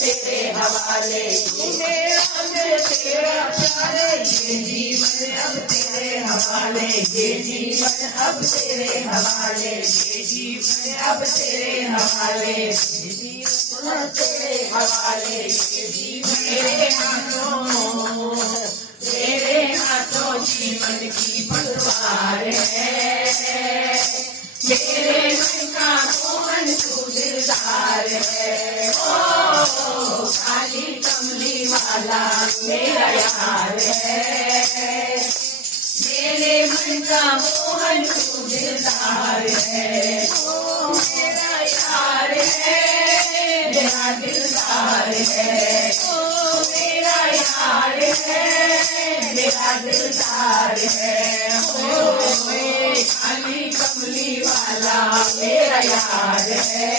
तेरे हवाले, तू मेरा दिल तेरा प्यारे, ये जीवन अब तेरे हवाले, ये जीवन अब तेरे हवाले, ये जीवन अब तेरे हवाले, ये जीवन तेरे हवाले, ये जीवन तेरे हाथों जीवन की पतवार है, मेरे मन का मोहन तू दिलदार है, ओ काली कमली वाला मेरा यार है, मेरे मन का मोहन तू दिलदार है, ओ मेरा यार है, मेरा दिलदार है, ओ मेरा यार है, मेरा दिलदार है, ओ काली कमली वाला मेरा यार है,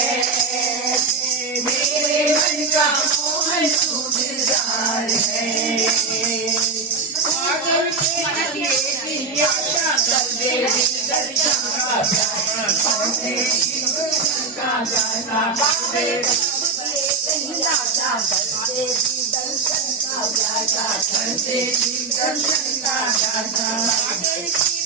मेरे मन का मोहन तू दिलदार है, पागल के लिए की आशा कर दे दर्शन का प्यारा, दर्शन का गाना बाबे कहीं आशा कर दे दर्शन का प्यारा, कर दे दर्शन का गाना, पागल की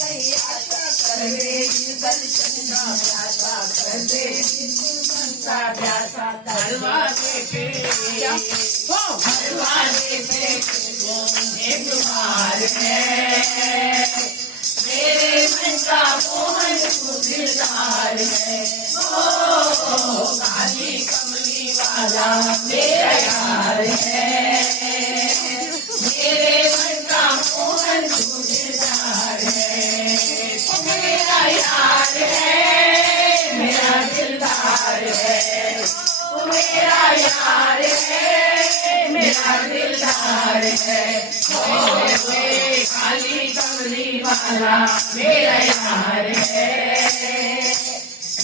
कहीं आशा कर दे दर्शन का प्यारा, कर दे दर्शन का प्यारा, दरवाजे पे दरवाजे पे एक द्वार है, मेरे मन का मोहन तू दिलदार है, ओ काली कमली वाला मेरा यार है, मेरे मन का मोहन तू दिलदार है, मेरा यार है, मेरा दिलदार है, मेरा यार है, मेरा दिलदार है, काली कमली वाला मेरा यार है,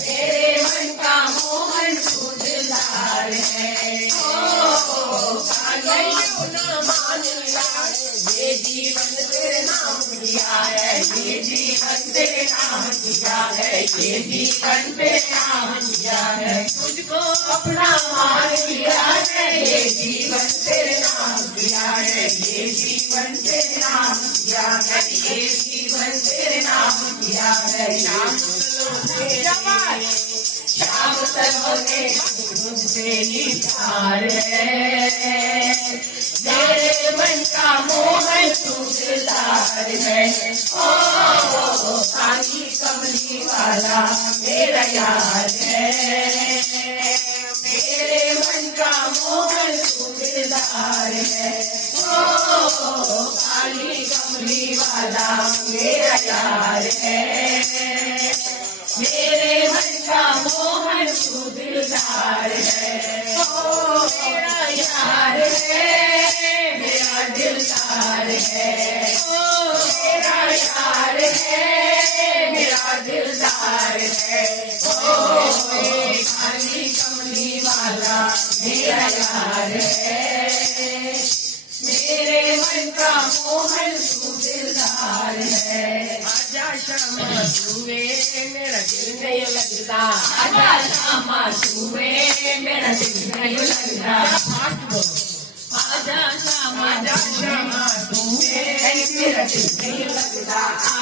मेरे मन का मोहन तू दिलदार है, ओ पागल न मान ये जीवन तेरे नाम दिया है, ये जीवन तेरे नाम दिया है, ये जीवन तेरे नाम दिया है, तुझको अपना मान लिया है, ये जीवन तेरे नाम दिया है, ये जीवन तेरे नाम दिया है, ये जीवन तेरे नाम दिया है, श्याम सलोने तुझसे ही प्यार है, मेरे मन का मोहन तू दिलदार है, ओ काली कमली वाला मेरा यार है, मेरे मन का मोहन तू दिलदार है, ओ काली कमली वाला मेरा यार है, मेरे मन का मोहन तू दिलदार है, ओ मेरा यार है, मेरा दिलदार है, ओ मेरा यार है, मेरा दिलदार है, ओ काली कमली वाला मेरा यार है, मेरे मन का मोहन तू दिलदार है, आजा शामा सुवे मेरा दिल नहीं लगता, आजा शामा सुवे मेरा दिल नहीं लगता, आजा शामा सुवे मेरा दिल नहीं लगता।